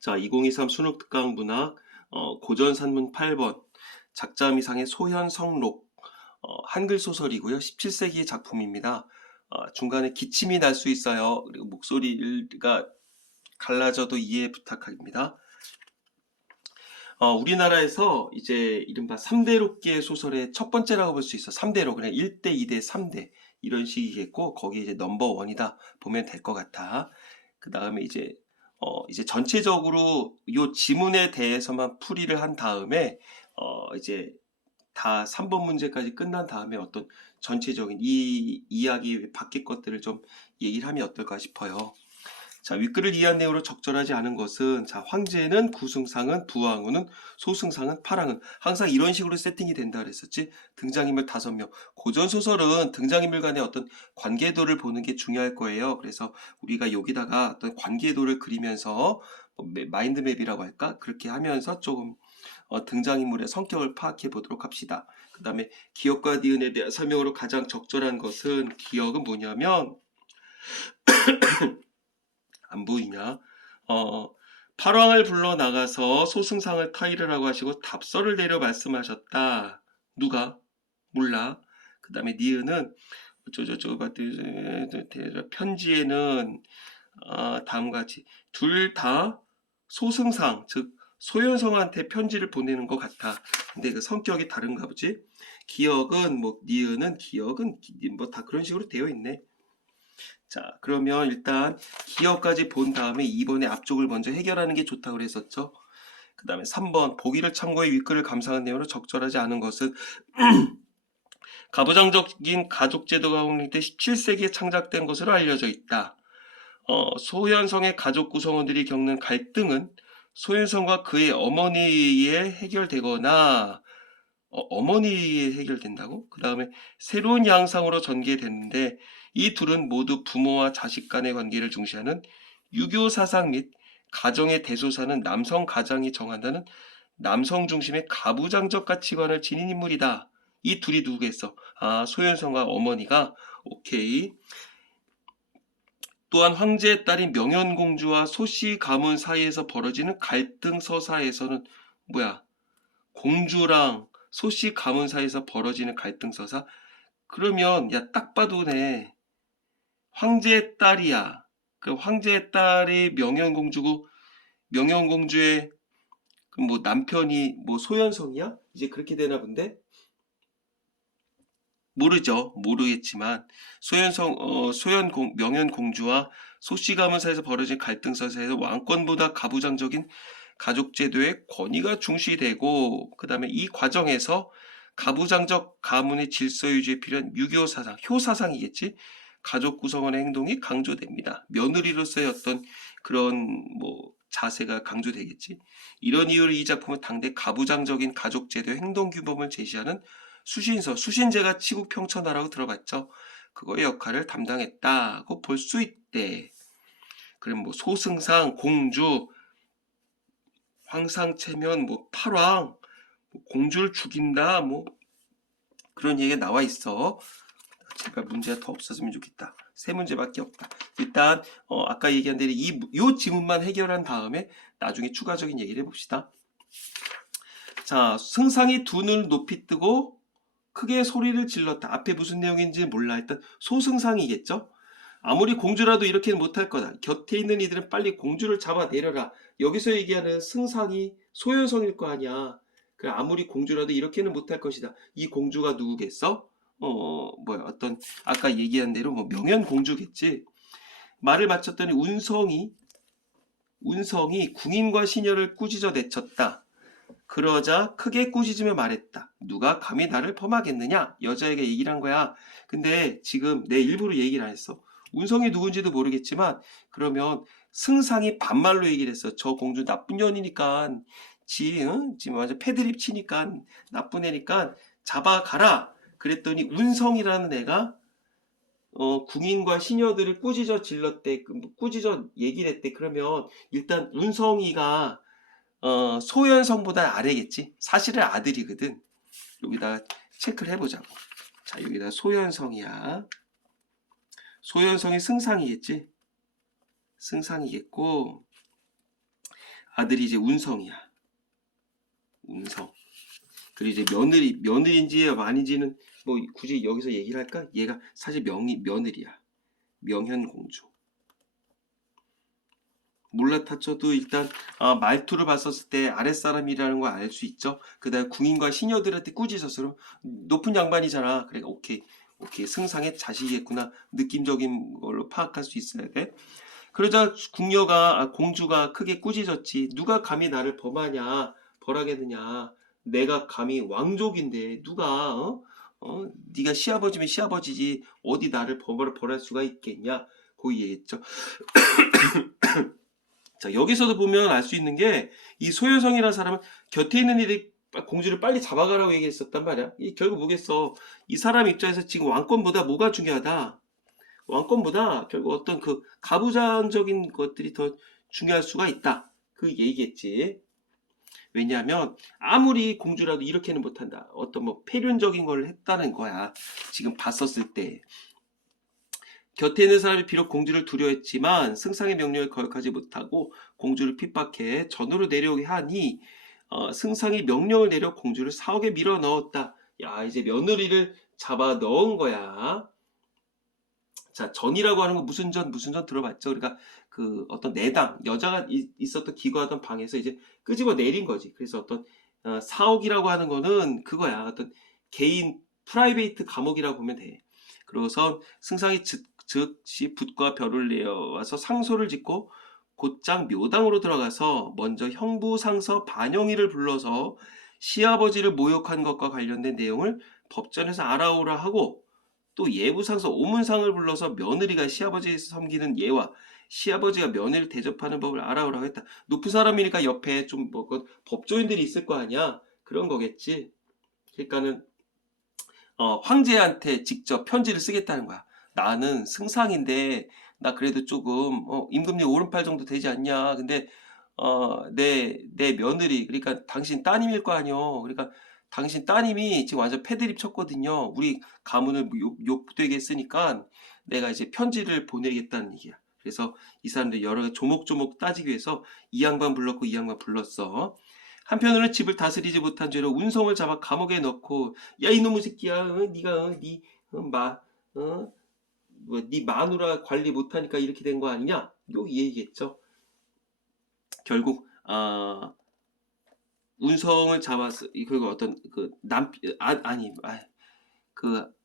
자, 2023 수능특강문학 고전산문 8번 작자미상의 소현성록 한글 소설이고요. 17세기 작품입니다. 중간에 기침이 날 수 있어요. 그리고 목소리가 갈라져도 이해 부탁합니다. 우리나라에서 이제 이른바 3대록계 소설의 첫 번째라고 볼 수 있어. 3대록, 그냥 1대, 2대, 3대 이런 식이겠고 거기에 이제 넘버1이다 보면 될 것 같아. 그 다음에 이제 전체적으로 이 지문에 대해서만 풀이를 한 다음에 이제 다 3번 문제까지 끝난 다음에 어떤 전체적인 이 이야기 밖의 것들을 좀 얘기를 하면 어떨까 싶어요. 자, 윗글을 이해한 내용으로 적절하지 않은 것은, 자, 황제는 구승상은, 부왕후는, 소승상은, 파랑은. 항상 이런 식으로 세팅이 된다 그랬었지. 등장인물 5명. 고전소설은 등장인물 간의 어떤 관계도를 보는 게 중요할 거예요. 그래서 우리가 여기다가 어떤 관계도를 그리면서 마인드맵이라고 할까? 그렇게 하면서 조금 등장인물의 성격을 파악해 보도록 합시다. 그 다음에 기억과 니은에 대한 설명으로 가장 적절한 것은, 기억은 뭐냐면, 안 보이냐? 팔왕을 불러 나가서 소승상을 타이르라고 하시고 답서를 내려 말씀하셨다. 누가? 몰라. 그 다음에 니은은 편지에는 다음과 같이 둘 다 소승상, 즉 소현성한테 편지를 보내는 것 같아. 근데 그 성격이 다른가 보지? 기억은 뭐 니은은 기억은 뭐 다 그런 식으로 되어 있네. 자, 그러면 일단 기억까지 본 다음에 2번의 앞쪽을 먼저 해결하는 게 좋다고 그랬었죠. 그 다음에 3번 보기를 참고해 윗글을 감상한 내용으로 적절하지 않은 것은 가부장적인 가족제도가 확립돼 17세기에 창작된 것으로 알려져 있다. 소현성의 가족 구성원들이 겪는 갈등은 소현성과 그의 어머니에 해결되거나 어머니에 해결된다고? 그 다음에 새로운 양상으로 전개되는데 이 둘은 모두 부모와 자식 간의 관계를 중시하는 유교 사상 및 가정의 대소사는 남성 가장이 정한다는 남성 중심의 가부장적 가치관을 지닌 인물이다. 이 둘이 누구겠어? 소현성과 어머니가. 오케이. 또한 황제의 딸인 명현공주와 소씨 가문 사이에서 벌어지는 갈등 서사에서는 뭐야? 공주랑 소씨 가문 사이에서 벌어지는 갈등 서사? 그러면 야 딱 봐도네. 황제의 딸이야. 그 황제의 딸이 명현공주고 명현공주의 그 뭐 남편이 뭐 소현성이야? 이제 그렇게 되나 본데? 모르죠. 모르겠지만 명현공주와 소씨 가문 사이에서 벌어진 갈등 서사에서 왕권보다 가부장적인 가족 제도의 권위가 중시되고, 그 다음에 이 과정에서 가부장적 가문의 질서 유지에 필요한 유교 사상, 효사상이겠지. 가족 구성원의 행동이 강조됩니다. 며느리로서의 어떤 그런 뭐 자세가 강조되겠지. 이런 이유로 이 작품은 당대 가부장적인 가족 제도의 행동 규범을 제시하는 수신제가 치국 평천하라고 들어봤죠. 그거의 역할을 담당했다고 볼 수 있대. 그럼 뭐 소승상, 공주, 황상체면, 뭐 팔왕, 뭐 공주를 죽인다, 뭐 그런 얘기가 나와 있어. 제발 문제가 더 없었으면 좋겠다. 3문제밖에 없다. 일단 아까 얘기한 대로 요 지문만 해결한 다음에 나중에 추가적인 얘기를 해봅시다. 자, 승상이 두 눈을 높이 뜨고 크게 소리를 질렀다. 앞에 무슨 내용인지 몰라. 일단 소승상이겠죠? 아무리 공주라도 이렇게는 못할 거다. 곁에 있는 이들은 빨리 공주를 잡아내려라. 여기서 얘기하는 승상이 소현성일 거 아니야. 아무리 공주라도 이렇게는 못할 것이다. 이 공주가 누구겠어? 뭐야, 어떤 아까 얘기한 대로 뭐 명현공주겠지. 말을 마쳤더니 운성이 궁인과 시녀를 꾸짖어 내쳤다. 그러자 크게 꾸짖으며 말했다. 누가 감히 나를 범하겠느냐? 여자에게 얘기를 한 거야. 근데 지금 내 일부러 얘기를 안 했어. 운성이 누군지도 모르겠지만 그러면 승상이 반말로 얘기를 했어. 저 공주 나쁜 년이니까 지금 완전 패드립 치니까 나쁜 애니까 잡아가라. 그랬더니 운성이라는 애가 궁인과 시녀들을 꾸짖어 질렀대. 꾸짖어 얘기를 했대. 그러면 일단 운성이가 소현성보다 아래겠지. 사실은 아들이거든. 여기다 체크를 해보자고. 자, 여기다 소현성이야. 소현성이 승상이겠지. 승상이겠고 아들이 이제 운성이야. 운성. 그리고 이제 며느리인지 아닌지는 뭐 굳이 여기서 얘기를 할까? 얘가 사실 며느리야. 명현공주. 몰라타쳐도 일단 말투를 봤었을 때 아랫사람이라는 걸 알 수 있죠. 그 다음에 궁인과 시녀들한테 꾸짖었어. 높은 양반이잖아. 그래 오케이 승상의 자식이겠구나. 느낌적인 걸로 파악할 수 있어야 돼. 그러자 공주가 크게 꾸짖었지. 누가 감히 나를 벌하겠느냐. 내가 감히 왕족인데 누가 네가 시아버지면 시아버지지 어디 나를 벌할 수가 있겠냐. 그 얘기했죠. 자, 여기서도 보면 알 수 있는 게 이 소효성이라는 사람은 곁에 있는 일이 공주를 빨리 잡아가라고 얘기했었단 말이야. 이 결국 뭐겠어? 이 사람 입장에서 지금 왕권보다 뭐가 중요하다? 왕권보다 결국 어떤 그 가부장적인 것들이 더 중요할 수가 있다. 그 얘기겠지. 왜냐하면 아무리 공주라도 이렇게는 못한다. 어떤 뭐 폐륜적인 걸 했다는 거야. 지금 봤었을 때. 곁에 있는 사람이 비록 공주를 두려워했지만 승상의 명령을 거역하지 못하고 공주를 핍박해 전으로 내려오게 하니 승상이 명령을 내려 공주를 사옥에 밀어 넣었다. 야, 이제 며느리를 잡아 넣은 거야. 자, 전이라고 하는 건 무슨 전 들어봤죠? 그러니까 그 어떤 내당, 여자가 있었던 기거하던 방에서 이제 끄집어 내린 거지. 그래서 어떤 사옥이라고 하는 거는 그거야. 어떤 개인 프라이베이트 감옥이라고 보면 돼. 그래서 승상이 즉시 붓과 벼를 내어와서 상소를 짓고 곧장 묘당으로 들어가서 먼저 형부 상서 반영이를 불러서 시아버지를 모욕한 것과 관련된 내용을 법전에서 알아오라 하고 또 예부상서 오문상을 불러서 며느리가 시아버지를 섬기는 예와 시아버지가 며느리를 대접하는 법을 알아오라고 했다. 높은 사람이니까 옆에 좀 뭐 법조인들이 있을 거 아니야. 그런 거겠지. 그러니까는 황제한테 직접 편지를 쓰겠다는 거야. 나는 승상인데 나 그래도 조금 임금님 오른팔 정도 되지 않냐. 근데 내 며느리 그러니까 당신 따님일 거 아니요. 그러니까 당신 따님이 지금 완전 패드립 쳤거든요. 우리 가문을 욕되게 했으니까 내가 이제 편지를 보내겠다는 얘기야. 그래서 이 사람들 여러 가지 조목조목 따지기 위해서 이 양반 불렀고 이 양반 불렀어. 한편으로는 집을 다스리지 못한 죄로 운성을 잡아 감옥에 넣고 야 이놈의 새끼야 네가 네 마누라 관리 못하니까 이렇게 된 거 아니냐? 이 얘기겠죠. 결국 운성을 잡아서 그리고 어떤 그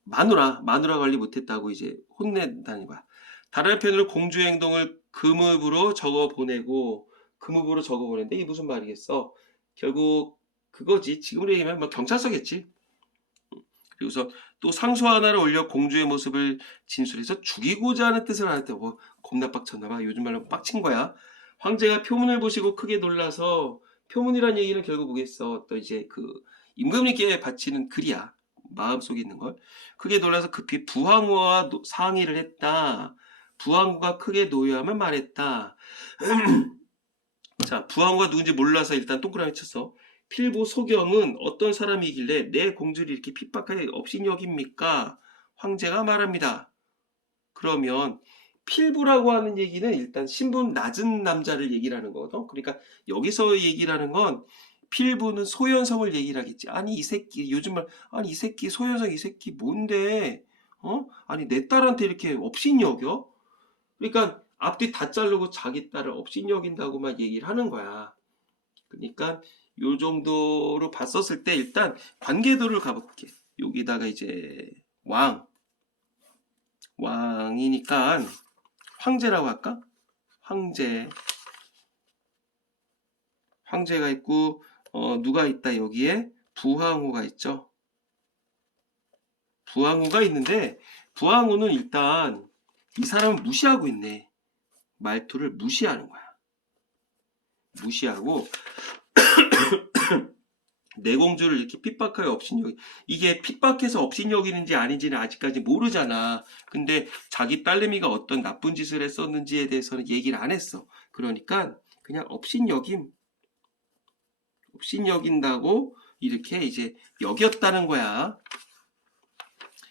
마누라 관리 못했다고 이제 혼낸다는 거야. 다른 한편으로 공주의 행동을 금읍으로 적어 보냈는데 이게 무슨 말이겠어? 결국 그거지. 지금으로 얘기하면 뭐 경찰서겠지. 그리고서 또 상소 하나를 올려 공주의 모습을 진술해서 죽이고자 하는 뜻을 알았대. 뭐 겁나 빡쳤나봐. 요즘 말로 빡친 거야. 황제가 표문을 보시고 크게 놀라서 표문이란 얘기는 결국 뭐겠어? 또 이제 그 임금님께 바치는 글이야. 마음속에 있는 걸. 크게 놀라서 급히 부항우와 상의를 했다. 부항우가 크게 노여하며 말했다. 자, 부항우가 누군지 몰라서 일단 동그라미 쳤어. 필부 소경은 어떤 사람이길래 내 공주를 이렇게 핍박하여 업신여깁니까? 황제가 말합니다. 그러면 필부라고 하는 얘기는 일단 신분 낮은 남자를 얘기를 하는 거거든. 그러니까 여기서 얘기를 하는 건 필부는 소현성을 얘기를 하겠지. 아니 이 새끼 요즘 말 아니 이 새끼 소현성 이 새끼 뭔데? 아니 내 딸한테 이렇게 업신여겨? 그러니까 앞뒤 다 자르고 자기 딸을 업신여긴다고만 얘기를 하는 거야. 그러니까 요 정도로 봤었을 때 일단 관계도를 가볼게. 여기다가 이제 왕이니까 황제라고 할까? 황제가 있고 누가 있다 여기에 부항우가 있죠. 부항우가 있는데 부항우는 일단 이 사람은 무시하고 있네. 말투를 무시하는 거야. 무시하고 내 공주를 이렇게 핍박하여 업신여기 이게 핍박해서 업신여기는지 아닌지는 아직까지 모르잖아. 근데 자기 딸내미가 어떤 나쁜 짓을 했었는지에 대해서는 얘기를 안 했어. 그러니까 그냥 업신여긴다고 이렇게 이제 여겼다는 거야.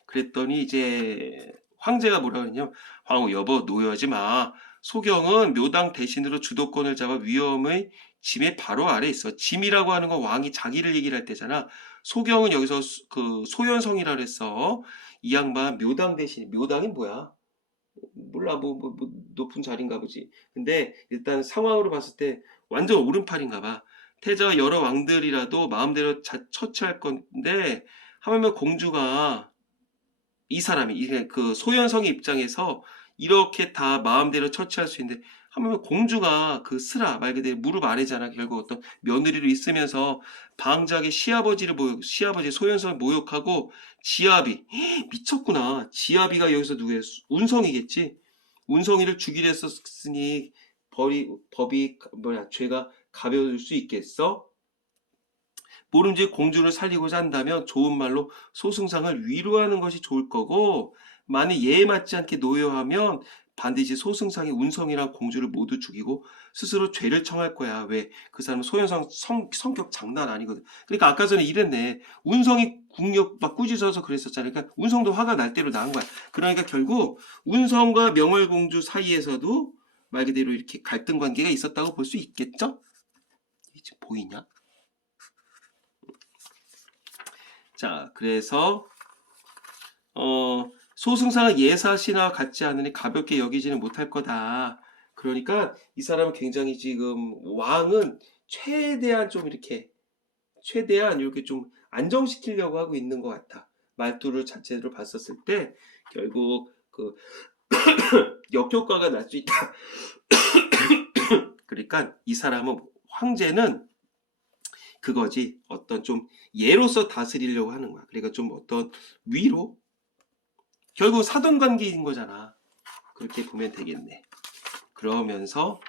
그랬더니 이제 황제가 뭐라 그러냐면 황후 여보 노여하지 마. 소경은 묘당 대신으로 주도권을 잡아 위험의 짐의 바로 아래 있어. 짐이라고 하는 건 왕이 자기를 얘기를 할 때잖아. 소경은 여기서 그 소현성이라 그랬어. 이 양반 묘당 대신, 묘당이 뭐야? 몰라, 뭐 높은 자리인가 보지. 근데 일단 상황으로 봤을 때 완전 오른팔인가 봐. 태자와 여러 왕들이라도 마음대로 처치할 건데, 하물며 공주가 이 사람이, 이게 그 소현성의 입장에서 이렇게 다 마음대로 처치할 수 있는데, 하물며 공주가 그 스라, 말 그대로 무릎 아래잖아. 결국 어떤 며느리로 있으면서 방작의 시아버지 소현성을 모욕하고, 지아비, 미쳤구나. 지아비가 여기서 누구야? 운성이겠지. 운성이를 죽이려 했었으니 죄가 가벼울 수 있겠어? 모름지기 공주를 살리고자 한다면 좋은 말로 소승상을 위로하는 것이 좋을 거고, 만약 예에 맞지 않게 노여하면 반드시 소승상이 운성이랑 공주를 모두 죽이고 스스로 죄를 청할 거야. 왜? 그 사람은 소현상 성격 장난 아니거든. 그러니까 아까 전에 이랬네. 운성이 국력 막 꾸짖어서 그랬었잖아. 그러니까 운성도 화가 날 대로 나은 거야. 그러니까 결국 운성과 명월공주 사이에서도 말 그대로 이렇게 갈등 관계가 있었다고 볼 수 있겠죠? 이제 보이냐? 자, 그래서 소승상은 예사시나 같지 않으니 가볍게 여기지는 못할 거다. 그러니까 이 사람은 굉장히 지금 왕은 최대한 좀 안정시키려고 하고 있는 것 같아. 말투를 자체로 봤었을 때 결국 그 역효과가 날 수 있다. 그러니까 이 사람은 황제는 그거지. 어떤 좀 예로서 다스리려고 하는 거야. 그러니까 좀 어떤 위로? 결국 사돈 관계인 거잖아. 그렇게 보면 되겠네. 그러면서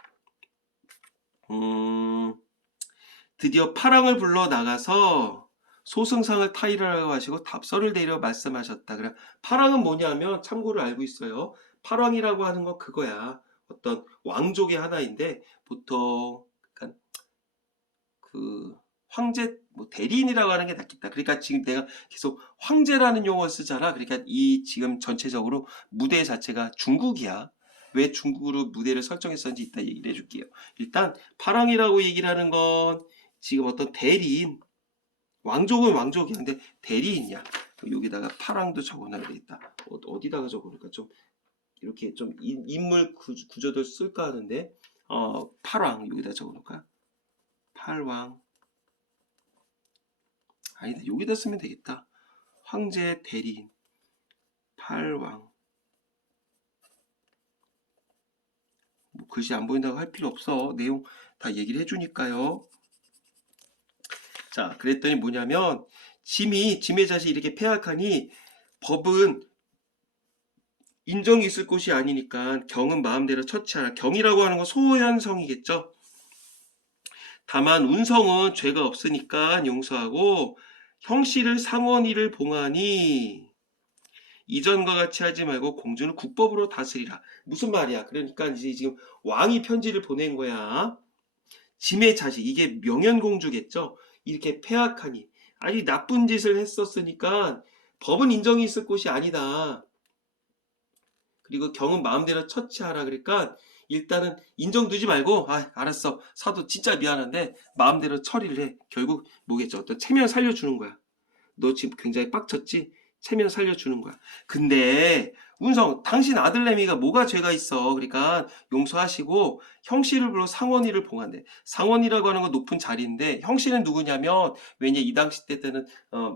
드디어 파랑을 불러 나가서 소승상을 타이르라고 하시고 답서를 내려 말씀하셨다. 그래, 파랑은 뭐냐면 참고로 알고 있어요. 파랑이라고 하는 건 그거야. 어떤 왕족의 하나인데 보통 약간 그 황제 대리인이라고 하는 게 낫겠다. 그러니까 지금 내가 계속 황제라는 용어를 쓰잖아. 그러니까 이 지금 전체적으로 무대 자체가 중국이야. 왜 중국으로 무대를 설정했었는지 이따 얘기를 해줄게요. 일단 파랑이라고 얘기를 하는 건 지금 어떤 대리인, 왕족은 왕족이야. 근데 대리인이야. 여기다가 파랑도 적어놔야 되겠다. 어디다가 적어놓을까? 좀 이렇게 좀 인물 구조도 쓸까 하는데 팔왕 여기다 적어놓을까? 팔왕. 아니다, 여기다 쓰면 되겠다. 황제 대리인 팔왕. 뭐 글씨 안 보인다고 할 필요 없어. 내용 다 얘기를 해주니까요. 자, 그랬더니 뭐냐면 짐의 자식이 이렇게 폐악하니 법은 인정이 있을 곳이 아니니까 경은 마음대로 처치하라. 경이라고 하는 건 소현성이겠죠. 다만 운성은 죄가 없으니까 용서하고 형씨를 상원이를 봉하니 이전과 같이 하지 말고 공주는 국법으로 다스리라. 무슨 말이야? 그러니까 이제 지금 왕이 편지를 보낸 거야. 짐의 자식, 이게 명현공주겠죠? 이렇게 폐악하니 아주 나쁜 짓을 했었으니까 법은 인정이 있을 곳이 아니다. 그리고 경은 마음대로 처치하라. 그러니까 일단은 인정 두지 말고 알았어. 사도 진짜 미안한데 마음대로 처리를 해. 결국 뭐겠죠? 어떤 체면 살려주는 거야. 너 지금 굉장히 빡쳤지? 체면 살려주는 거야. 근데 운성, 당신 아들내미가 뭐가 죄가 있어. 그러니까 용서하시고 형씨를 불러 상원이를 봉한대. 상원이라고 하는 건 높은 자리인데 형씨는 누구냐면, 왜냐 이 당시 때는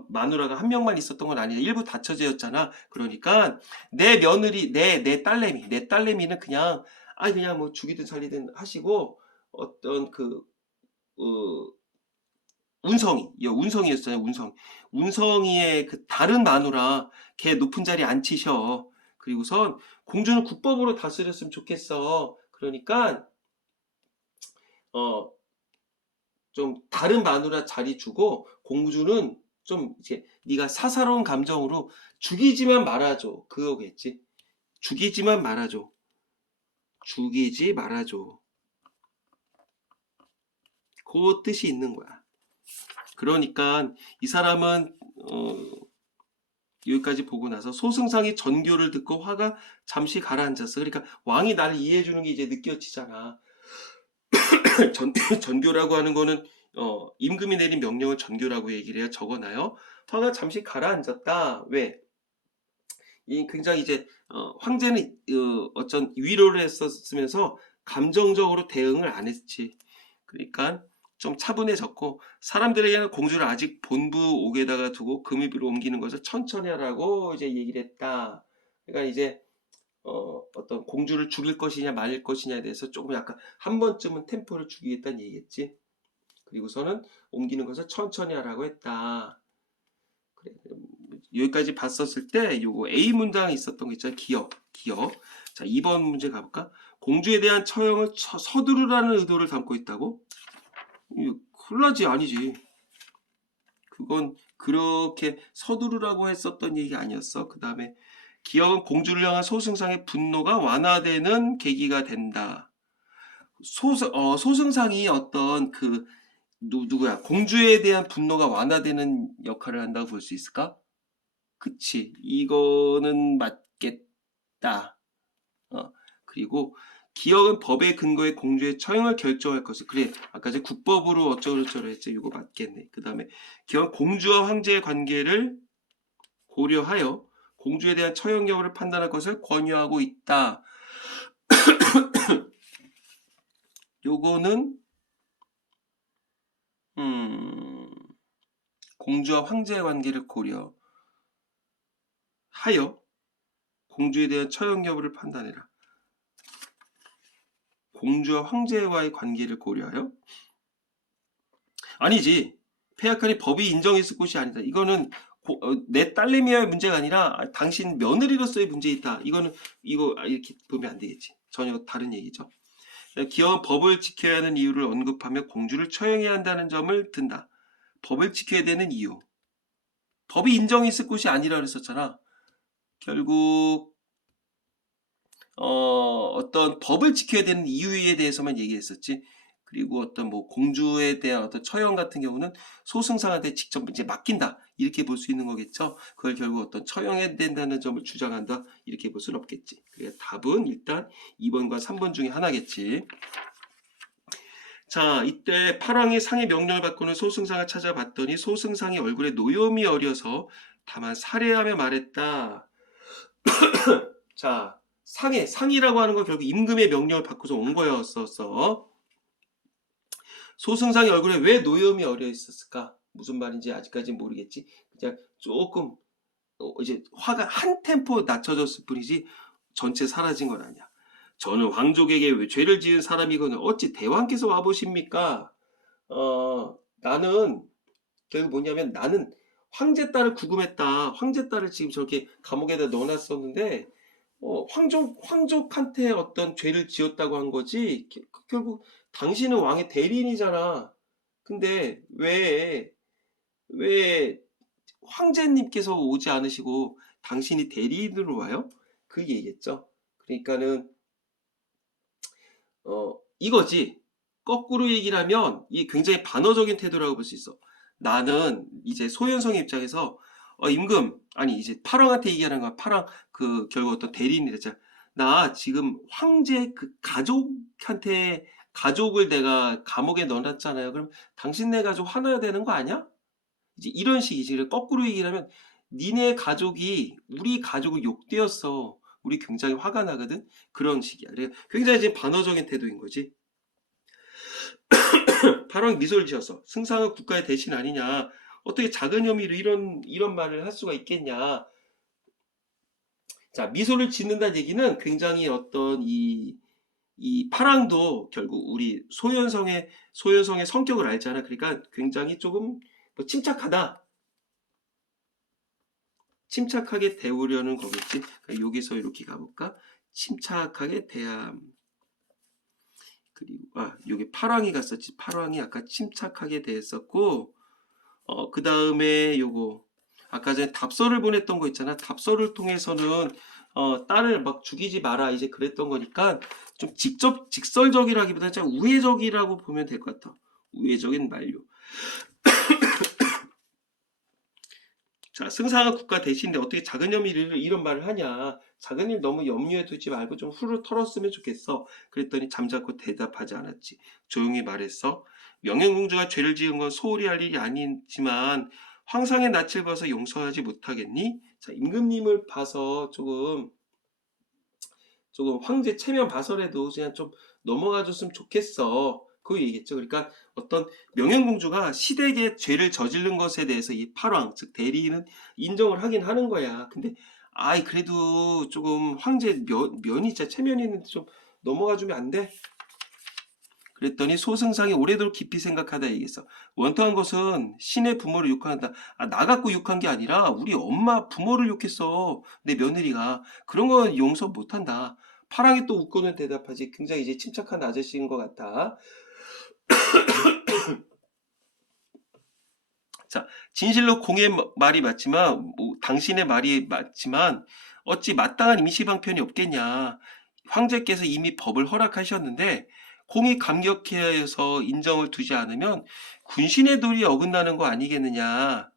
마누라가 한 명만 있었던 건 아니야. 일부 다처제였잖아. 그러니까 내 며느리, 내 딸내미는 그냥 뭐 죽이든 살리든 하시고 어떤 운성이었어요. 운성이의 그 다른 마누라 걔 높은 자리에 앉히셔. 그리고선 공주는 국법으로 다스렸으면 좋겠어. 그러니까 좀 다른 마누라 자리 주고 공주는 좀 이제 네가 사사로운 감정으로 죽이지만 말아줘. 그거겠지. 죽이지만 말아줘. 죽이지 말아줘. 그 뜻이 있는 거야. 그러니까 이 사람은 여기까지 보고 나서 소승상이 전교를 듣고 화가 잠시 가라앉았어. 그러니까 왕이 나를 이해해 주는 게 이제 느껴지잖아. 전교라고 하는 거는 임금이 내린 명령을 전교라고 얘기를 해야 적어놔요. 화가 잠시 가라앉았다. 왜? 이 굉장히 이제 황제는 어쩐 위로를 했었으면서 감정적으로 대응을 안 했지. 그러니까 좀 차분해졌고 사람들에게는 공주를 아직 본부 옥에다가 두고 금입으로 옮기는 것을 천천히 하라고 이제 얘기를 했다. 그러니까 이제 어떤 공주를 죽일 것이냐 말릴 것이냐에 대해서 조금 약간 한 번쯤은 템포를 죽이겠다는 얘기겠지. 그리고서는 옮기는 것을 천천히 하라고 했다. 그래. 여기까지 봤었을 때 요거 A 문장에 있었던 거 있잖아요. 기억. 자, 2번 문제 가볼까? 공주에 대한 처형을 서두르라는 의도를 담고 있다고? 이거 콜라지 아니지. 그건 그렇게 서두르라고 했었던 얘기가 아니었어. 그 다음에 기억은 공주를 향한 소승상의 분노가 완화되는 계기가 된다. 소승상이 어떤 누구야? 공주에 대한 분노가 완화되는 역할을 한다고 볼 수 있을까? 그치. 이거는 맞겠다. 그리고 기억은 법의 근거에 공주의 처형을 결정할 것을. 그래. 아까 제 국법으로 어쩌고저쩌고 했지. 이거 맞겠네. 그 다음에 기억은 공주와 황제의 관계를 고려하여 공주에 대한 처형 여부를 판단할 것을 권유하고 있다. 요거는 공주와 황제의 관계를 고려하여 공주에 대한 처형 여부를 판단해라. 공주와 황제와의 관계를 고려하여? 아니지. 폐하칸이 법이 인정했을 것이 아니다. 이거는 내 딸내미와의 문제가 아니라 당신 며느리로서의 문제이다. 이거 이렇게 보면 안 되겠지. 전혀 다른 얘기죠. 기어은 법을 지켜야 하는 이유를 언급하며 공주를 처형해야 한다는 점을 든다. 법을 지켜야 되는 이유. 법이 인정했을 것이 아니라 그랬었잖아. 결국 어떤 법을 지켜야 되는 이유에 대해서만 얘기했었지. 그리고 어떤 뭐 공주에 대한 어떤 처형 같은 경우는 소승상한테 직접 이제 맡긴다. 이렇게 볼 수 있는 거겠죠. 그걸 결국 어떤 처형해야 된다는 점을 주장한다. 이렇게 볼 수는 없겠지. 그래서 답은 일단 2번과 3번 중에 하나겠지. 자, 이때 팔왕이 상의 명령을 받고는 소승상을 찾아봤더니 소승상이 얼굴에 노염이 어려서 다만 살해하며 말했다. 자, 상이라고 하는 건 결국 임금의 명령을 받고서 온 거였었어. 소승상이 얼굴에 왜 노염이 어려 있었을까? 무슨 말인지 아직까지 모르겠지. 그냥 조금 이제 화가 한 템포 낮춰졌을 뿐이지 전체 사라진 건 아니야. 저는 황족에게 왜 죄를 지은 사람이거늘 어찌 대왕께서 와보십니까? 나는 결국 뭐냐면 나는 황제 딸을 구금했다. 황제 딸을 지금 저렇게 감옥에다 넣어놨었는데 황족한테 어떤 죄를 지었다고 한 거지. 결국 당신은 왕의 대리인이잖아. 근데 왜 황제님께서 오지 않으시고 당신이 대리인으로 와요? 그 얘기겠죠. 그러니까는 이거지. 거꾸로 얘기를 하면 이게 굉장히 반어적인 태도라고 볼 수 있어. 나는 이제 소현성의 입장에서 임금 아니 이제 파랑한테 얘기하는 거야. 파랑 결국 어떤 대리인이 됐잖아. 나 지금 황제 가족을 내가 감옥에 넣어놨잖아요. 그럼 당신네 가족 화나야 되는 거 아니야? 이제 이런 식이지. 거꾸로 얘기를 하면 니네 가족이 우리 가족을 욕되었어. 우리 굉장히 화가 나거든. 그런 식이야. 굉장히 지금 반어적인 태도인 거지. 발왕 미소를 지어서 승상은 국가의 대신 아니냐. 어떻게 작은 혐의로 이런 말을 할 수가 있겠냐. 자, 미소를 짓는다는 얘기는 굉장히 어떤 이 파랑도 결국 우리 소현성의 성격을 알잖아. 그러니까 굉장히 조금 침착하다. 침착하게 대우려는 거겠지. 그러니까 여기서 이렇게 가볼까? 침착하게 대함. 그리고 여기 파랑이 갔었지. 파랑이 아까 침착하게 대했었고, 그 다음에 요거 아까 전에 답서를 보냈던 거 있잖아. 답서를 통해서는 딸을 막 죽이지 마라 이제 그랬던 거니까 좀 직설적이라기보다는 좀 우회적이라고 보면 될 것 같아. 우회적인 만류. 자, 승상한 국가 대신인데 어떻게 작은 혐의를 이런 말을 하냐. 작은 일 너무 염려해 두지 말고 좀 후루 털었으면 좋겠어. 그랬더니 잠자코 대답하지 않았지. 조용히 말했어. 명예공주가 죄를 지은 건 소홀히 할 일이 아니지만 황상의 낯을 봐서 용서하지 못하겠니? 자, 임금님을 봐서 조금 황제 체면 봐서라도 그냥 좀 넘어가 줬으면 좋겠어. 그 얘기겠죠. 그러니까 어떤 명현공주가 시댁의 죄를 저지른 것에 대해서 이 팔왕, 즉 대리는 인정을 하긴 하는 거야. 근데 아이 그래도 조금 황제 면이 진짜 체면이 있는데 좀 넘어가 주면 안 돼? 그랬더니 소승상이 오래도록 깊이 생각하다 얘기했어. 원통한 것은 신의 부모를 욕한다. 아, 나 갖고 욕한 게 아니라 우리 엄마 부모를 욕했어. 내 며느리가. 그런 건 용서 못한다. 파랑이 또 웃고는 대답하지. 굉장히 이제 침착한 아저씨인 것 같아. 자, 진실로 공의 말이 맞지만, 당신의 말이 맞지만, 어찌 마땅한 임시방편이 없겠냐. 황제께서 이미 법을 허락하셨는데, 공이 감격해서 인정을 두지 않으면 군신의 도리에 어긋나는 거 아니겠느냐.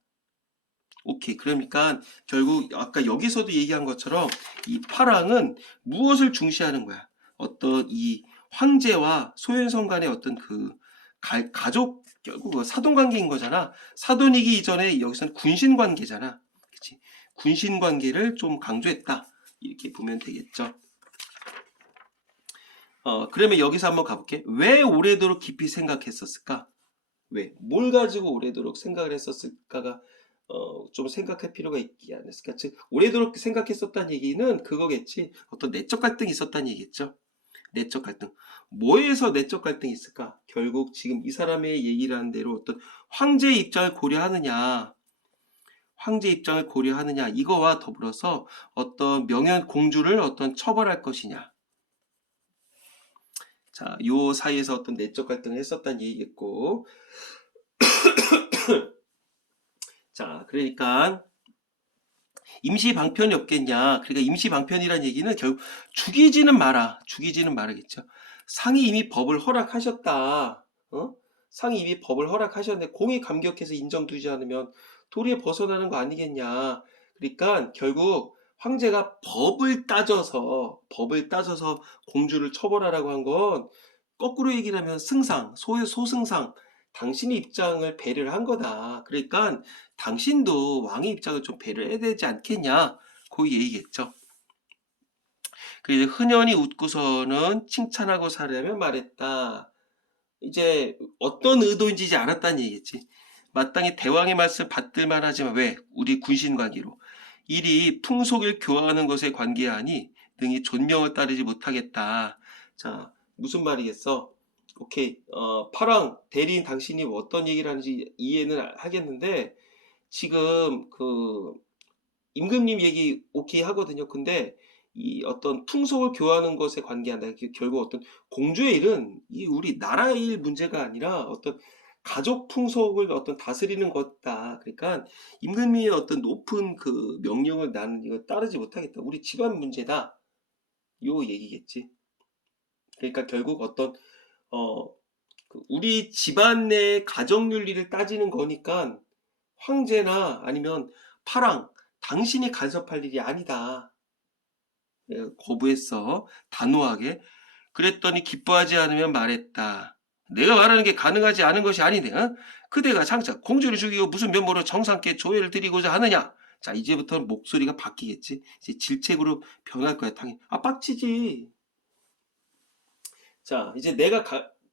오케이. 그러니까 결국 아까 여기서도 얘기한 것처럼 이 파랑은 무엇을 중시하는 거야? 어떤 이 황제와 소현성 간의 어떤 그 가족 결국 그 사돈 관계인 거잖아. 사돈이기 이전에 여기서는 군신 관계잖아. 그치? 군신 관계를 좀 강조했다. 이렇게 보면 되겠죠. 그러면 여기서 한번 가볼게. 왜 오래도록 깊이 생각했었을까? 왜? 뭘 가지고 오래도록 생각을 했었을까가 좀 생각할 필요가 있지 않았을까? 즉, 오래도록 생각했었다는 얘기는 그거겠지. 어떤 내적 갈등이 있었다는 얘기겠죠. 내적 갈등. 뭐에서 내적 갈등이 있을까? 결국 지금 이 사람의 얘기를 하는 대로 어떤 황제의 입장을 고려하느냐, 이거와 더불어서 어떤 명현 공주를 어떤 처벌할 것이냐. 자, 요 사이에서 어떤 내적 갈등을 했었다는 얘기겠고. 자, 그러니까 임시 방편이 없겠냐. 그러니까 임시 방편이란 얘기는 결국 죽이지는 말아겠죠. 상이 이미 법을 허락하셨다. 상이 이미 법을 허락하셨는데 공이 감격해서 인정두지 않으면 도리에 벗어나는 거 아니겠냐. 그러니까 결국 황제가 법을 따져서 공주를 처벌하라고 한 건 거꾸로 얘기를 하면 승상, 소승상, 당신의 입장을 배려를 한 거다. 그러니까 당신도 왕의 입장을 좀 배려해야 되지 않겠냐. 그 얘기겠죠. 그래서 흔연히 웃고서는 칭찬하고 살려면 말했다. 이제 어떤 의도인지 이제 알았다는 얘기겠지. 마땅히 대왕의 말씀 받들 만하지만 왜? 우리 군신 관계로. 일이 풍속을 교화하는 것에 관계하니 능히 존명을 따르지 못하겠다. 자, 무슨 말이겠어? 오케이. 파랑 대리인 당신이 어떤 얘기를 하는지 이해는 하겠는데 지금 그 임금님 얘기 오케이 하거든요. 근데 이 어떤 풍속을 교화하는 것에 관계한다. 결국 어떤 공주의 일은 이 우리 나라의 일 문제가 아니라 어떤 가족 풍속을 어떤 다스리는 것다. 그러니까 임금님의 어떤 높은 그 명령을 나는 이거 따르지 못하겠다. 우리 집안 문제다. 요 얘기겠지. 그러니까 결국 어떤 우리 집안 내 가정 윤리를 따지는 거니까 황제나 아니면 파랑 당신이 간섭할 일이 아니다. 거부했어. 단호하게. 그랬더니 기뻐하지 않으면 말했다. 내가 말하는 게 가능하지 않은 것이 아니네. 그대가 장차 공주를 죽이고 무슨 면모로 정상께 조회를 드리고자 하느냐. 자, 이제부터는 목소리가 바뀌겠지. 이제 질책으로 변할 거야, 당연히. 아, 빡치지. 자, 이제 내가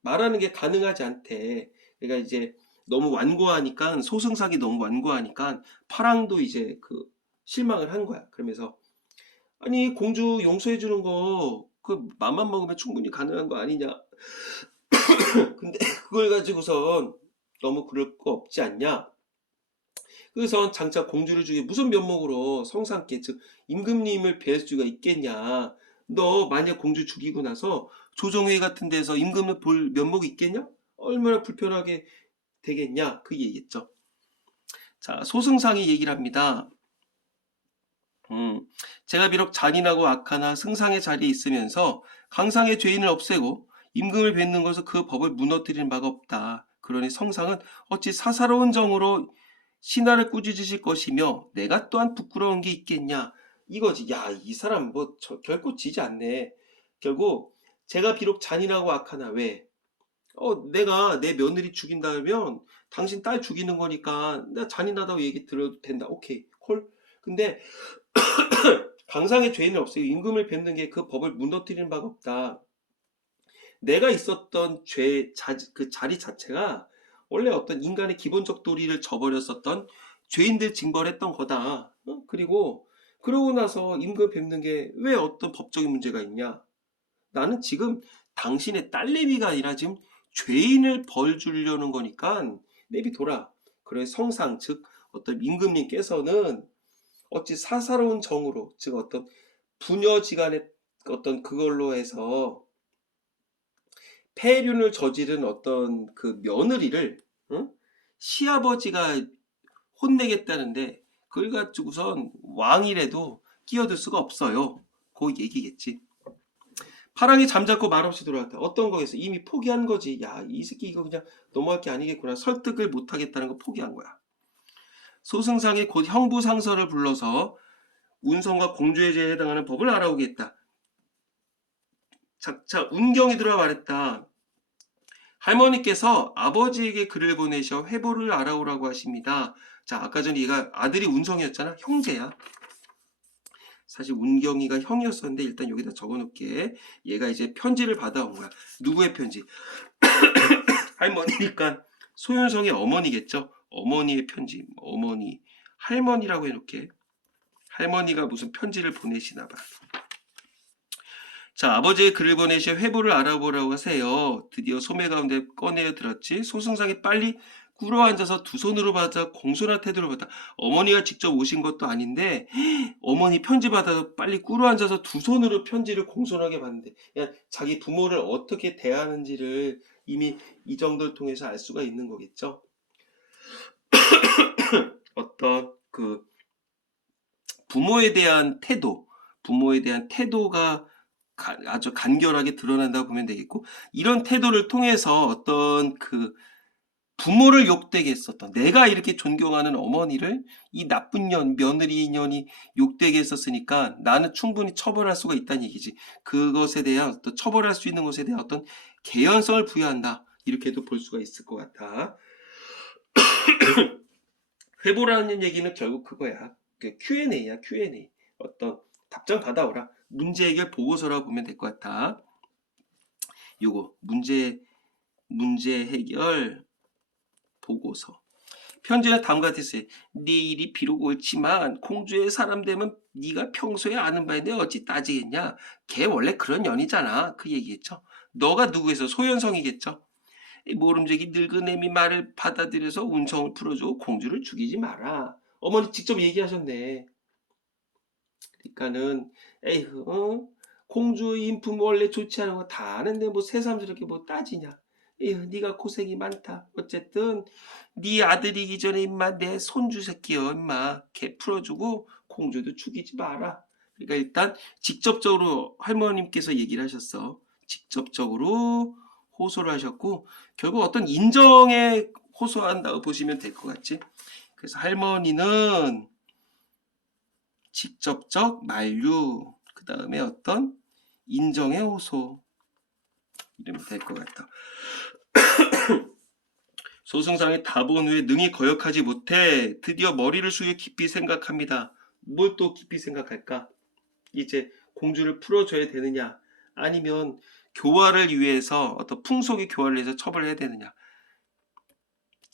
말하는 게 가능하지 않대. 그러니까 이제 너무 완고하니까, 소승삭이 너무 완고하니까, 파랑도 이제 그 실망을 한 거야. 그러면서, 아니, 공주 용서해주는 거, 그 맘만 먹으면 충분히 가능한 거 아니냐. 근데 그걸 가지고선 너무 그럴 거 없지 않냐. 그래서 장차 공주를 죽이 무슨 면목으로 성상께, 즉, 임금님을 뵐 수가 있겠냐. 너 만약 공주 죽이고 나서 조정회 같은 데서 임금을 볼 면목이 있겠냐? 얼마나 불편하게 되겠냐? 그 얘기겠죠. 자, 소승상이 얘기를 합니다. 제가 비록 잔인하고 악하나 승상의 자리에 있으면서 강상의 죄인을 없애고 임금을 뵙는 것은 그 법을 무너뜨리는 바가 없다. 그러니 성상은 어찌 사사로운 정으로 신하를 꾸짖으실 것이며 내가 또한 부끄러운 게 있겠냐 이거지. 야, 이 사람 뭐 결코 지지 않네. 결국 제가 비록 잔인하고 악하나 왜? 내가 내 며느리 죽인다면 당신 딸 죽이는 거니까 내가 잔인하다고 얘기 들어도 된다. 오케이, 콜. 근데 강상의 죄인은 없어요. 임금을 뵙는 게 그 법을 무너뜨리는 바가 없다. 내가 있었던 그 자리 자체가 원래 어떤 인간의 기본적 도리를 저버렸었던 죄인들 징벌했던 거다. 그러고 나서 임금 뵙는 게 왜 어떤 법적인 문제가 있냐? 나는 지금 당신의 딸내미가 아니라 지금 죄인을 벌 주려는 거니까 내비둬라. 그래 성상 즉 어떤 임금님께서는 어찌 사사로운 정으로 즉 어떤 부녀지간의 어떤 그걸로 해서 폐륜을 저지른 어떤 그 며느리를 응? 시아버지가 혼내겠다는데 그걸 가지고선 왕이라도 끼어들 수가 없어요. 그 얘기겠지. 파랑이 잠자코 말없이 돌아왔다. 어떤 거겠어? 이미 포기한 거지. 야, 이 새끼 이거 그냥 넘어갈 게 아니겠구나. 설득을 못하겠다는 거 포기한 거야. 소승상이 곧 형부상서를 불러서 운성과 공주의 죄에 해당하는 법을 알아오겠다. 자, 운경이 들어와 말했다. 할머니께서 아버지에게 글을 보내셔 회보를 알아오라고 하십니다. 자, 아까 전에 얘가 아들이 운성이었잖아. 형제야. 사실 운경이가 형이었었는데 일단 여기다 적어놓을게. 얘가 이제 편지를 받아온 거야. 누구의 편지? 할머니니까 소윤성의 어머니겠죠. 어머니의 편지. 어머니. 할머니라고 해놓을게. 할머니가 무슨 편지를 보내시나 봐. 자, 아버지의 글을 보내셔 회보를 알아보라고 하세요. 드디어 소매 가운데 꺼내어 들었지. 소승상이 빨리 꿇어앉아서 두 손으로 받아 공손한 태도를 받아. 어머니가 직접 오신 것도 아닌데 어머니 편지 받아서 빨리 꿇어앉아서 두 손으로 편지를 공손하게 받는데 그냥 자기 부모를 어떻게 대하는지를 이미 이 정도를 통해서 알 수가 있는 거겠죠. 어떤 그 부모에 대한 태도가 아주 간결하게 드러난다고 보면 되겠고, 이런 태도를 통해서 어떤 그 부모를 욕되게 했었던, 내가 이렇게 존경하는 어머니를 이 나쁜 며느리 년이 욕되게 했었으니까 나는 충분히 처벌할 수가 있다는 얘기지. 그것에 대한 어떤 처벌할 수 있는 것에 대한 어떤 개연성을 부여한다. 이렇게도 볼 수가 있을 것 같아. 회보라는 얘기는 결국 그거야. Q&A야, Q&A. 어떤 답장 받아오라. 문제 해결 보고서라고 보면 될 것 같아. 요거 문제 해결 보고서. 편지는 다음과 같았어요. 네 일이 비록 옳지만 공주의 사람 되면 네가 평소에 아는 바인데 어찌 따지겠냐. 걔 원래 그런 년이잖아. 그 얘기겠죠. 너가 누구에서 소연성이겠죠. 모름지기 늙은 애미 말을 받아들여서 운성을 풀어주고 공주를 죽이지 마라. 어머니 직접 얘기하셨네. 그러니까는 에휴 공주의 인품 원래 좋지 않은 거 다 아는데 뭐 새삼스럽게 뭐 따지냐. 에휴 네가 고생이 많다. 어쨌든 네 아들이기 전에 임마 내 손주 새끼여 임마 걔 풀어주고 공주도 죽이지 마라. 그러니까 일단 직접적으로 할머님께서 얘기를 하셨어. 직접적으로 호소를 하셨고 결국 어떤 인정에 호소한다고 보시면 될 것 같지. 그래서 할머니는 직접적 만류, 그 다음에 어떤 인정의 호소 이러면 될 것 같아. 소승상이 다본 후에 능히 거역하지 못해 드디어 머리를 숙여 깊이 생각합니다. 뭘 또 깊이 생각할까? 이제 공주를 풀어줘야 되느냐 아니면 교화를 위해서 어떤 풍속의 교화를 위해서 처벌을 해야 되느냐.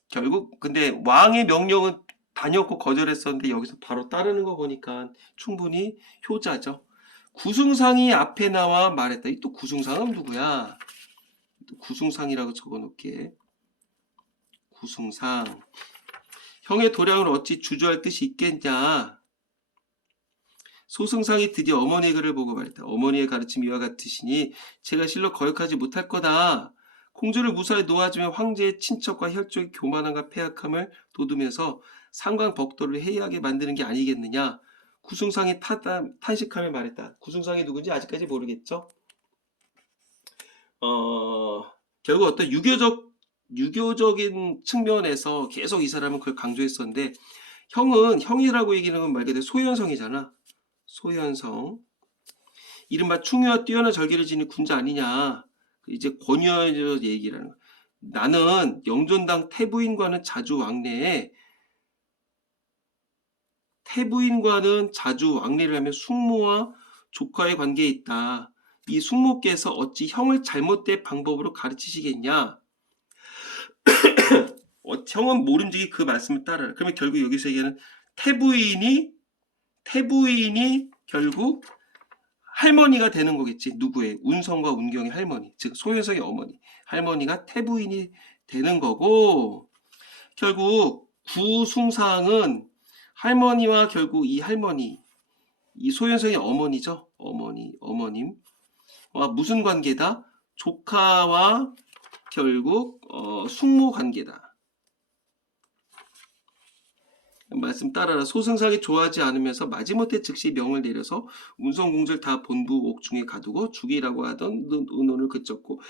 결국 근데 왕의 명령은 다녔고 거절했었는데 여기서 바로 따르는 거 보니까 충분히 효자죠. 구승상이 앞에 나와 말했다. 또 구승상은 누구야? 또 구승상이라고 적어놓게. 구승상. 형의 도량을 어찌 주저할 뜻이 있겠냐. 소승상이 드디어 어머니의 글을 보고 말했다. 어머니의 가르침이 이와 같으시니 제가 실로 거역하지 못할 거다. 공주를 무사히 놓아주면 황제의 친척과 혈족의 교만함과 폐악함을 돋우면서 상광복도를 해이하게 만드는 게 아니겠느냐. 구승상이 탄식하며 말했다. 구승상이 누군지 아직까지 모르겠죠. 결국 어떤 유교적 유교적인 측면에서 계속 이 사람은 그걸 강조했었는데, 형이라고 얘기하는 건 말 그대로 소현성이잖아. 소현성. 이른바 충유와 뛰어난 절개를 지닌 군자 아니냐. 이제 권유하여 얘기를 하는 거야. 나는 영존당 태부인과는 자주 왕래를 하며 숙모와 조카의 관계에 있다. 이 숙모께서 어찌 형을 잘못된 방법으로 가르치시겠냐? 형은 모름지기 그 말씀을 따라라. 그러면 결국 여기서 얘기하는 태부인이 결국 할머니가 되는 거겠지. 누구의? 운성과 운경의 할머니. 즉 소현성의 어머니. 할머니가 태부인이 되는 거고, 결국 구숭상은 할머니와 결국 이 할머니, 이 소현성의 어머니죠. 어머님. 무슨 관계다? 조카와 결국 숙모 관계다. 말씀 따라라. 소승상이 좋아하지 않으면서 마지못해 즉시 명을 내려서 운성공주를 다 본부 옥중에 가두고 죽이라고 하던 의논을 그쳤고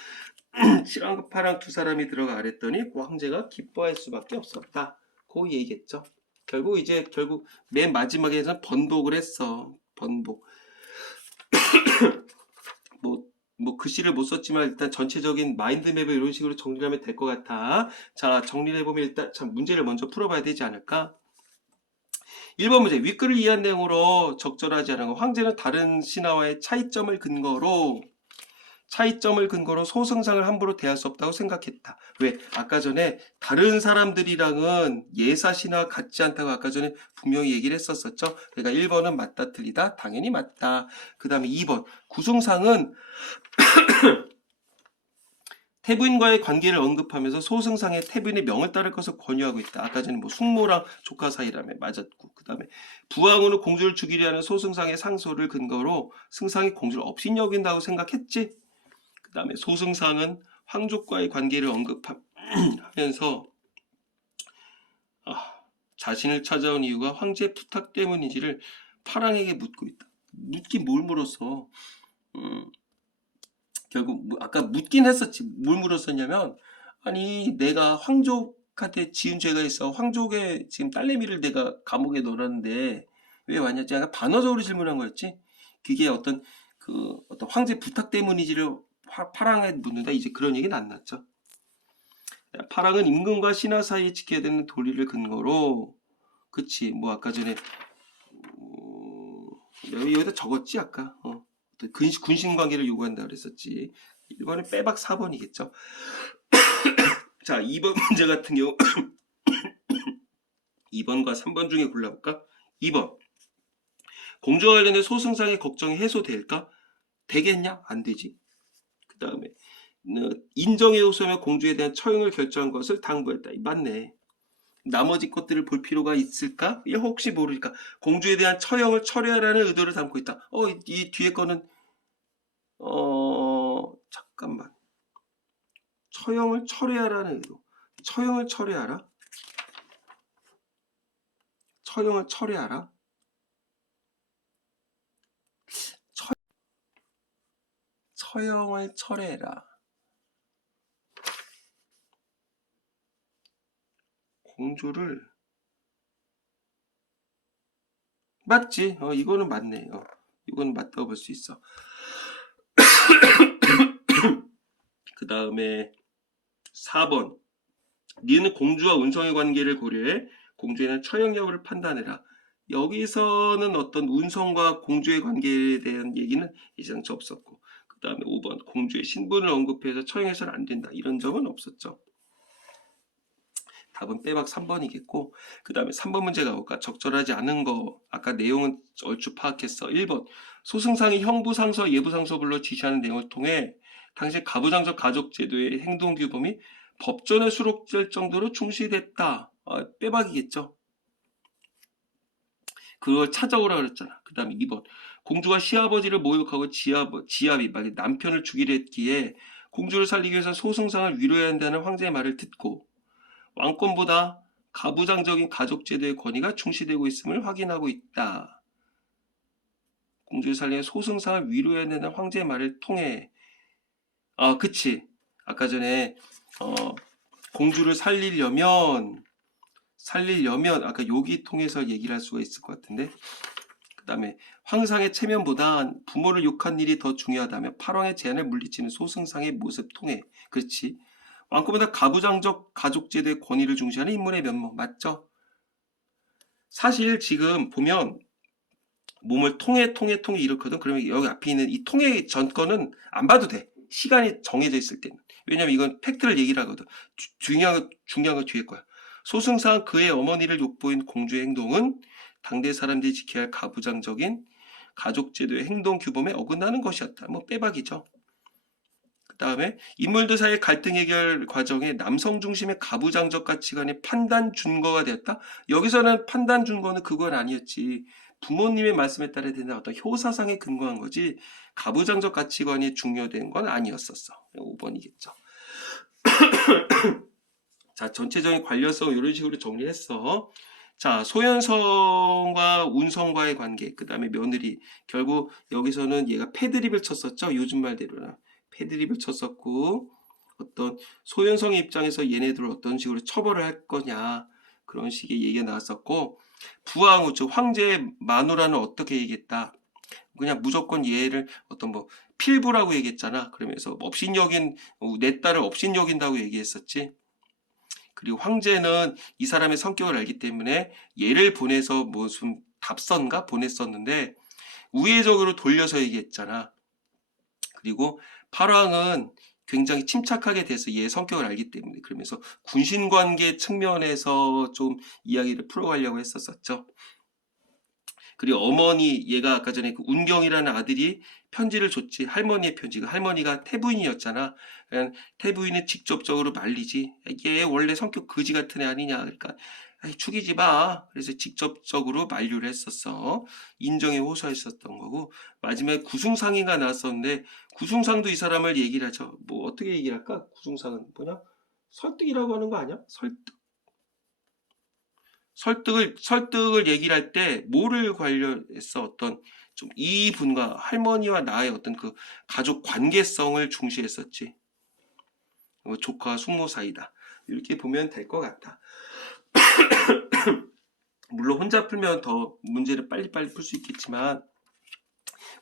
칠왕과 파랑 두 사람이 들어가 아랬더니 그 황제가 기뻐할 수밖에 없었다. 그 얘기겠죠. 결국 맨 마지막에는 번복을 했어. 번복. 뭐 글씨를 못 썼지만 일단 전체적인 마인드맵을 이런 식으로 정리를 하면 될 것 같아. 자, 정리를 해보면 일단 참 문제를 먼저 풀어봐야 되지 않을까? 1번 문제. 윗글을 이해한 내용으로 적절하지 않은 거. 황제는 다른 신하와의 차이점을 근거로 소승상을 함부로 대할 수 없다고 생각했다. 왜? 아까 전에 다른 사람들이랑은 예사 신하와 같지 않다고 아까 전에 분명히 얘기를 했었었죠. 그러니까 1번은 맞다 틀리다. 당연히 맞다. 그 다음에 2번. 구승상은 태부인과의 관계를 언급하면서 소승상의 태부인의 명을 따를 것을 권유하고 있다. 아까 전에 뭐 숙모랑 조카 사이라며 맞았고, 그 다음에 부왕후는 공주를 죽이려 하는 소승상의 상소를 근거로 승상이 공주를 업신여긴다고 생각했지. 그 다음에 소승상은 황족과의 관계를 언급하면서 자신을 찾아온 이유가 황제의 부탁 때문인지를 파랑에게 묻고 있다. 묻긴 뭘 물었어. 결국 아까 묻긴 했었지. 뭘 물었었냐면, 아니 내가 황족한테 지은 죄가 있어. 황족의 지금 딸내미를 내가 감옥에 넣었는데 왜 왔냐? 약간 반어적으로 질문한 거였지. 그게 어떤 황제 부탁 때문이지를 파랑에 묻는다. 이제 그런 얘기는 안 났죠. 파랑은 임금과 신하 사이에 지켜야 되는 도리를 근거로, 그치? 뭐 아까 전에 여기다 적었지 아까. 군신 관계를 요구한다 그랬었지. 1번은 빼박 4번이겠죠. 자, 2번 문제 같은 경우 2번과 3번 중에 골라볼까? 2번. 공주와 관련된 소승상의 걱정이 해소될까? 되겠냐? 안 되지. 그 다음에 인정의 요소며 공주에 대한 처형을 결정한 것을 당부했다. 맞네. 나머지 것들을 볼 필요가 있을까? 혹시 모르니까 공주에 대한 처형을 철회하라는 의도를 담고 있다. 이 뒤에 거는 잠깐만. 처형을 철회하라는 의도. 처형을 철회하라? 처형을 철회해라. 공주를 맞지? 이거는 맞네. 이거는 맞다고 볼 수 있어. 그 다음에 4번. 니는 공주와 운성의 관계를 고려해 공주에 대한 처형 여부를 판단해라. 여기서는 어떤 운성과 공주의 관계에 대한 얘기는 이상치 없었고, 그 다음에 5번. 공주의 신분을 언급해서 처형해서는 안 된다. 이런 점은 없었죠. 답은 빼박 3번이겠고, 그 다음에 3번 문제가 볼까? 적절하지 않은 거. 아까 내용은 얼추 파악했어. 1번. 소승상이 형부상서와 예부상서 불러 지시하는 내용을 통해 당시 가부장적 가족제도의 행동규범이 법전에 수록될 정도로 충실됐다. 빼박이겠죠. 그걸 찾아오라 그랬잖아. 그 다음에 2번. 공주가 시아버지를 모욕하고 지압이 남편을 죽이려 했기에 공주를 살리기 위해서 소승상을 위로해야 한다는 황제의 말을 듣고 왕권보다 가부장적인 가족제도의 권위가 중시되고 있음을 확인하고 있다. 공주를 살리는 소승상을 위로해야 한다는 황제의 말을 통해 그치. 아까 전에 공주를 살리려면 아까 여기 통해서 얘기를 할 수가 있을 것 같은데, 그 다음에 황상의 체면보다 부모를 욕한 일이 더 중요하다면 팔왕의 제한을 물리치는 소승상의 모습 통해. 그렇지. 왕권보다 가부장적 가족제도의 권위를 중시하는 인물의 면모. 맞죠? 사실 지금 보면 몸을 통해 이렇거든. 그러면 여기 앞에 있는 이 통해 전거는 안 봐도 돼. 시간이 정해져 있을 때는. 왜냐면 이건 팩트를 얘기를 하거든. 중요한 건 뒤에 거야. 소승상 그의 어머니를 욕보인 공주의 행동은 당대 사람들이 지켜야 할 가부장적인 가족제도의 행동 규범에 어긋나는 것이었다. 뭐 빼박이죠. 그 다음에 인물들 사이의 갈등 해결 과정에 남성 중심의 가부장적 가치관의 판단 준거가 되었다. 여기서는 판단 준거는 그건 아니었지. 부모님의 말씀에 따라야 되는 어떤 효사상에 근거한 거지 가부장적 가치관이 중요된 건 아니었었어. 5번이겠죠. 자, 전체적인 관련성 이런 식으로 정리했어. 자, 소현성과 운성과의 관계, 그 다음에 며느리. 결국 여기서는 얘가 패드립을 쳤었죠. 요즘 말대로는. 패드립을 쳤었고, 어떤 소현성의 입장에서 얘네들을 어떤 식으로 처벌을 할 거냐. 그런 식의 얘기가 나왔었고, 부왕후, 즉 황제의 마누라는 어떻게 얘기했다. 그냥 무조건 얘를 어떤 뭐 필부라고 얘기했잖아. 그러면서 내 딸을 업신여긴다고 얘기했었지. 그리고 황제는 이 사람의 성격을 알기 때문에 얘를 보내서 무슨 답선가 보냈었는데 우회적으로 돌려서 얘기했잖아. 그리고 팔왕은 굉장히 침착하게 돼서 얘의 성격을 알기 때문에 그러면서 군신관계 측면에서 좀 이야기를 풀어가려고 했었죠. 그리고 어머니, 얘가 아까 전에 그 운경이라는 아들이 편지를 줬지. 할머니의 편지가. 할머니가 태부인이었잖아. 태부인은 직접적으로 말리지. 얘 원래 성격 거지 같은 애 아니냐. 그러니까 죽이지 마. 그래서 직접적으로 만류를 했었어. 인정에 호소했었던 거고. 마지막에 구승상이가 나왔었는데 구승상도 이 사람을 얘기를 하죠. 뭐 어떻게 얘기를 할까? 구승상은 뭐냐? 설득이라고 하는 거 아니야? 설득을 얘기를 할 때 뭐를 관련해서 어떤 좀 이분과 할머니와 나의 어떤 그 가족 관계성을 중시했었지. 조카 숙모 사이다. 이렇게 보면 될 것 같아. 물론 혼자 풀면 더 문제를 빨리빨리 풀 수 있겠지만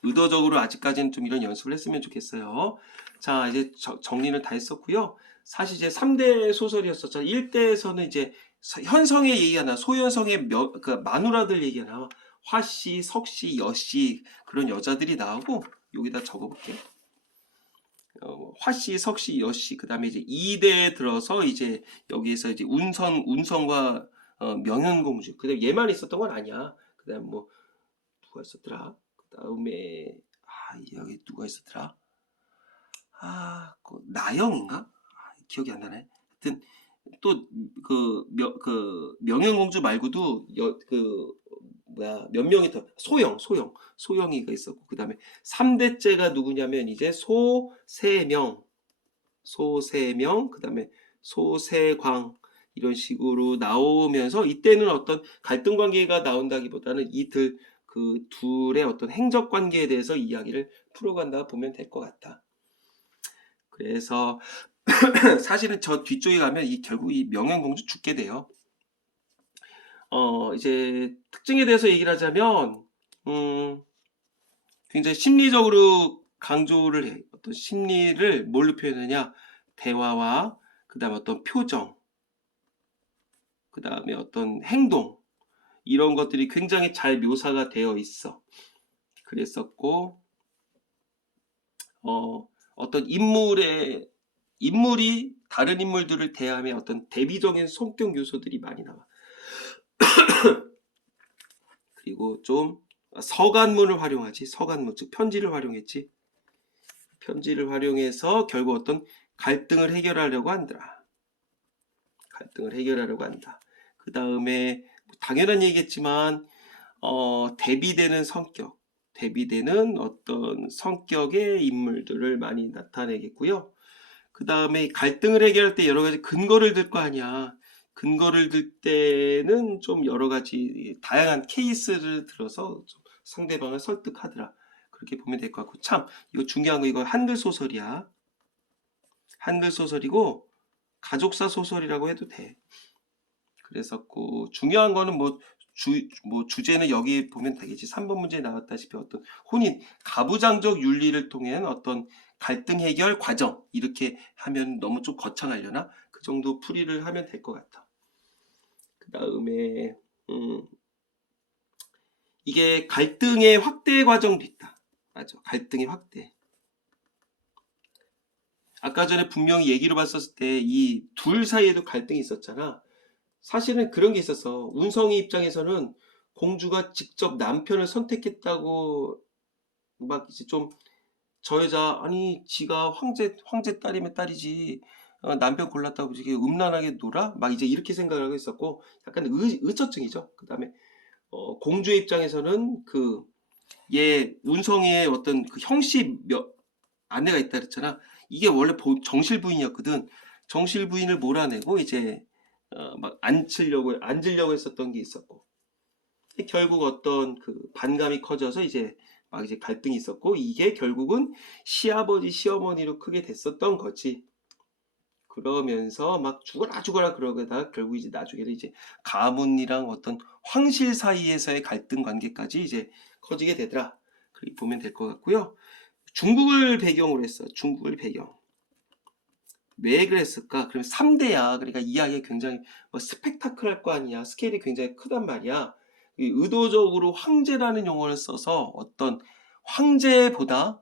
의도적으로 아직까지는 좀 이런 연습을 했으면 좋겠어요. 자, 이제 정리는 다 했었고요. 사실 이제 3대 소설이었었죠. 1대에서는 이제 현성의 얘기가 나, 소현성의 그 마누라들 얘기가 나와. 화씨, 석씨, 여씨 그런 여자들이 나오고 여기다 적어볼게. 화씨, 석씨, 여씨 그 다음에 이제 2대에 들어서 이제 여기에서 이제 운성과 명현공주. 그다음 얘만 있었던 건 아니야. 그다음 뭐 누가 있었더라? 그다음에 여기 누가 있었더라? 그 나영인가? 기억이 안 나네. 하여튼 또 그 명현공주 말고도 몇 명이 더 소영이가 있었고 그다음에 3대째가 누구냐면 이제 소세명 그다음에 소세광 이런 식으로 나오면서 이때는 어떤 갈등 관계가 나온다기보다는 그 둘의 어떤 행적 관계에 대해서 이야기를 풀어간다 보면 될 것 같다. 그래서 사실은 저 뒤쪽에 가면 결국 이 명현공주 죽게 돼요. 이제 특징에 대해서 얘기를 하자면 굉장히 심리적으로 강조를 해. 어떤 심리를 뭘로 표현하냐? 대화와 그다음에 어떤 표정, 그다음에 어떤 행동 이런 것들이 굉장히 잘 묘사가 되어 있어. 그랬었고 어떤 인물이 다른 인물들을 대하며 어떤 대비적인 성격 요소들이 많이 나와. 그리고 좀 서간문을 활용하지. 서간문, 즉 편지를 활용했지. 편지를 활용해서 결국 어떤 갈등을 해결하려고 한다. 그 다음에 당연한 얘기겠지만 대비되는 어떤 성격의 인물들을 많이 나타내겠고요. 그 다음에 갈등을 해결할 때 여러 가지 근거를 들 거 아니야. 근거를 들 때는 좀 여러 가지 다양한 케이스를 들어서 좀 상대방을 설득하더라. 그렇게 보면 될 것 같고 참 이거 중요한 거 이거 한글 소설이야. 한글 소설이고 가족사 소설이라고 해도 돼. 그래서 중요한 거는 주제는 여기 보면 되겠지. 3번 문제에 나왔다시피 어떤 혼인, 가부장적 윤리를 통한 어떤 갈등 해결 과정, 이렇게 하면 너무 좀 거창하려나? 그 정도 풀이를 하면 될 것 같아. 그 다음에 이게 갈등의 확대 과정도 있다. 맞아, 갈등의 확대. 아까 전에 분명히 얘기를 봤었을 때 이 둘 사이에도 갈등이 있었잖아. 사실은 그런 게 있어서 운성이 입장에서는 공주가 직접 남편을 선택했다고 막 이제 좀 저 여자 아니 지가 황제 딸이면 딸이지 남편 골랐다고 이게 음란하게 놀아? 막 이제 이렇게 생각을 하고 있었고 약간 의처증이죠. 그 다음에 공주의 입장에서는 얘 운성의 어떤 그 형씨 아내가 있다 그랬잖아. 이게 원래 정실 부인이었거든. 정실 부인을 몰아내고 이제 막 앉으려고 했었던 게 있었고 결국 어떤 그 반감이 커져서 이제 막 이제 갈등이 있었고 이게 결국은 시아버지 시어머니로 크게 됐었던 거지. 그러면서 막 죽어라 그러다가 결국 이제 나중에는 이제 가문이랑 어떤 황실 사이에서의 갈등 관계까지 이제 커지게 되더라. 그렇게 보면 될 것 같고요. 중국을 배경으로 했어. 중국을 배경. 왜 그랬을까? 그러면 3대야. 그러니까 이야기가 굉장히 스펙타클할 거 아니야. 스케일이 굉장히 크단 말이야. 의도적으로 황제라는 용어를 써서 어떤 황제보다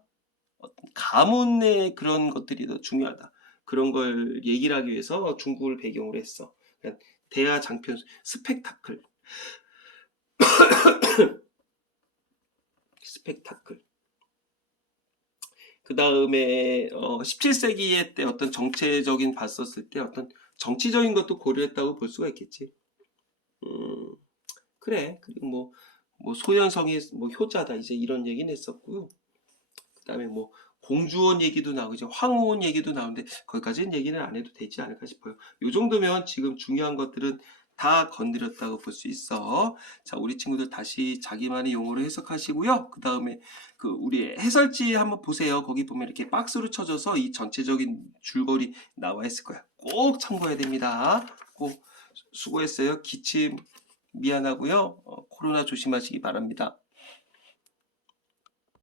가문의 그런 것들이 더 중요하다. 그런 걸 얘기를 하기 위해서 중국을 배경으로 했어. 그러니까 대야 장편 스펙타클. 스펙타클. 그 다음에 17세기에 때 어떤 정체적인 봤었을 때 어떤 정치적인 것도 고려했다고 볼 수가 있겠지. 그래. 그리고 소현성이 효자다 이제 이런 얘기는 했었고요. 그 다음에 공주원 얘기도 나오고 이제 황후원 얘기도 나오는데 거기까지는 얘기는 안 해도 되지 않을까 싶어요. 요 정도면 지금 중요한 것들은 다 건드렸다고 볼 수 있어. 자, 우리 친구들 다시 자기만의 용어로 해석하시고요. 그 다음에 우리 해설지 한번 보세요. 거기 보면 이렇게 박스로 쳐져서 이 전체적인 줄거리 나와 있을 거야. 꼭 참고해야 됩니다. 꼭 수고했어요. 기침 미안하고요. 코로나 조심하시기 바랍니다.